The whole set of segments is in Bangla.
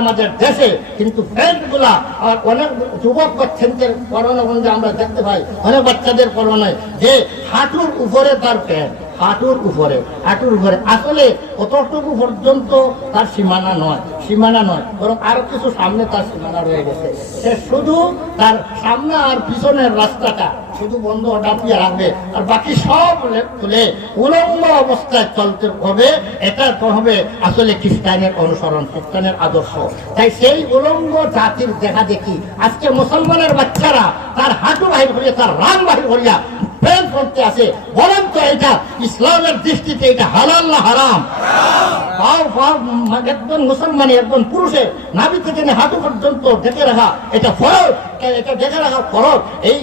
আমাদের দেশে, কিন্তু প্যান্ট গুলা অনেক যুবক বাচ্চাদের পরনে আমরা দেখতে পাই, অনেক বাচ্চাদের পরনে যে হাঁটুর উপরে তার প্যান্ট, হাঁটুর উপরে আসলে কতটুকু পর্যন্ত তার সীমানা নয়, বরং আরো কিছু সামনে তার সীমানা রয়ে গেছে। সে শুধু তার সামনে আর পিছনের রাস্তাটা শুধু বন্ধ ডাকিয়ে রাখবে, আর বাকি সব তুলে উলঙ্গ অবস্থায় চলতে হবে। এটা তো হবে আসলে খ্রিস্টানের অনুসরণ, খ্রিস্টানের আদর্শ। তাই সেই উলঙ্গ জাতির দেখা দেখি আজকে মুসলমানের বাচ্চারা তার হাঁটু বাহির করিয়া, তার রান বাহির করিয়া প্রেম করতে আসে। বলেন তো এটা ইসলামের দৃষ্টিতে এটা হালাল না হারাম? একজন মুসলমানের, একজন পুরুষের নাভি থেকে হাঁটু পর্যন্ত ঢেকে রাখা এটা ফরজ, এটা ঢেকে রাখা ফরজ। এই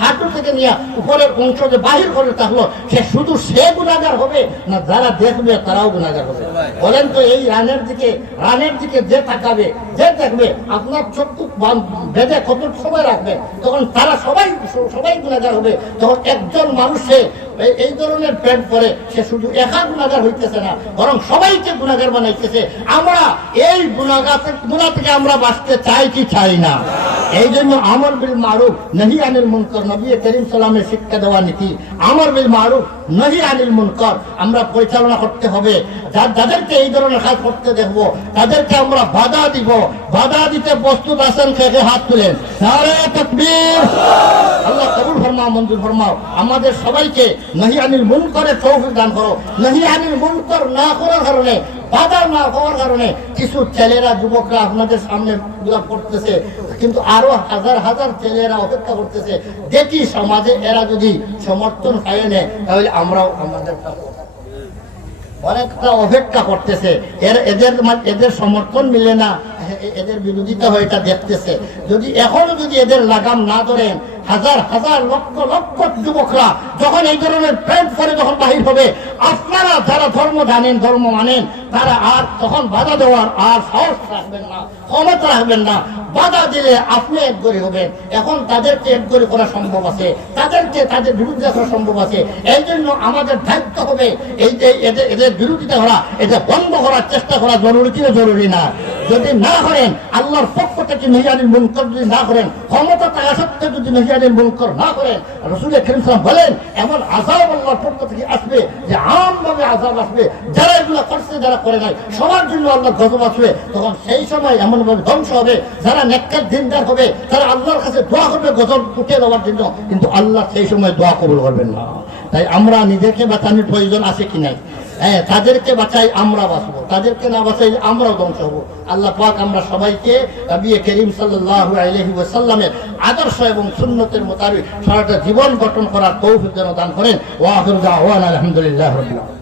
হাঁটু থেকে নিয়ে উপরের অংশ যে বাহির করে থাকলো, সে শুধু সে গুনাহগার হবে না যারা দেখবে তারাও গুনাহগার হবে? বলেন তো এই রানের দিকে যে তাকাবে, যে দেখবে, আপনার চক্ষু বেঁধে কত সময় রাখবে, তখন তারা সবাই গুনাহগার হবে। তখন একজন মানুষে এই ধরনের প্যান্ট পরে সে শুধু একা গুনাহগার হইতেছে না, বরং সবাইকে গুনাহগার বানাইতেছে। আমরা এই গুনাহ থেকে আমরা বাঁচতে চাই কি চাই না? এই জন্য আমর বিল মারুফ নহি আনিল মুনকার, নবী করিম সাল্লামের শিক্ষা দেওয়া নীতি আমর বিল মারুফ নহি আনিল মুনকার আমরা পরিচালনা করতে হবে। যাদেরকে এই ধরনের কাজ করতে দেখবো তাদেরকে আমরা বাধা দিব। বাধা দিতে প্রস্তুত আছেন? খেয়ে হাত তুলেন। নারে তাকবীর। আল্লাহ কবুল ফরমাও, মঞ্জুর ফরমাও। আমাদের সবাইকে নহি আনিল মুনকারের তৌফিক দান করো। নহি আনিল মুনকার না করার কারণে, বাধা না হওয়ার কারণে কিছু ছেলেরা, যুবকরা আপনাদের সামনে পড়তেছে, কিন্তু আরো হাজার ছেলেরা অপেক্ষা করতেছে। দেখি সমাজে এরা যদি সমর্থন পায় নেয় তাহলে আমরাও আমাদের অনেকটা অপেক্ষা করতেছে। এদের সমর্থন মিলে না, এদের বিরোধিতা হয়ে এটা দেখতেছে। এখনো যদি এদের লাগাম না ধরেন, হাজার লক্ষ যুবকরা যখন এই ধরনের প্যান্ট পরে যখন বাহির হবে, আপনারা যারা ধর্ম জানেন, ধর্ম মানেন, তারা আর তখন বাধা দেওয়ার আর সাহস রাখবেন না, ক্ষমতা রাখবেন না। বাধা দিলে আপনি একগরি হবেন। এখন তাদেরকে একগরি করা সম্ভব আছে, তাদের বিরুদ্ধে করা সম্ভব আছে। এই জন্য আমাদের দায়িত্ব হবে এই যে এদের বিরোধিতা করা, এটা বন্ধ করার চেষ্টা করা জরুরি কি জরুরি না? যদি না করেন, আল্লাহর পক্ষ থেকে নহিয়ানিল মুনকার যদি না করেন, ক্ষমতা থাকা সত্ত্বেও যদি নহিয়ানিল মুনকার না করেন, রাসূল কারীম সাল্লাল্লাহু আলাইহি ওয়াসাল্লাম বলেন এমন আযাব আল্লাহর পক্ষ থেকে আসবে যে আমভাবে আযাব আসবে। যারা এগুলো করছে, যারা করে নাই, সবার জন্য আল্লাহ গজব আসবে। তখন সেই সময় এমন ভাবে ধ্বংস হবে, যারা নেককার দিনদার হবে, তারা আল্লাহর কাছে দোয়া করবে গজব উঠিয়ে দেওয়ার জন্য, কিন্তু আল্লাহ সেই সময় দোয়া কবুল করবেন না। তাই আমরা নিজেকে বাঁচানোর প্রয়োজন আছে কি নাই? তাদেরকে বাঁচাই আমরা বাঁচবো, তাদেরকে না বাঁচাই আমরাও ধ্বংস হবো। আল্লাহ পাক আমরা সবাইকে নবী করিম সাল্লাল্লাহু আলাইহি ওয়াসাল্লামের আদর্শ এবং সুন্নতের মোতাবেক সারাটা জীবন গঠন করার তৌফিক যেন দান করেন। ওয়া আখিরু দাওয়ানা আলহামদুলিল্লাহি রাব্বিল আলামিন।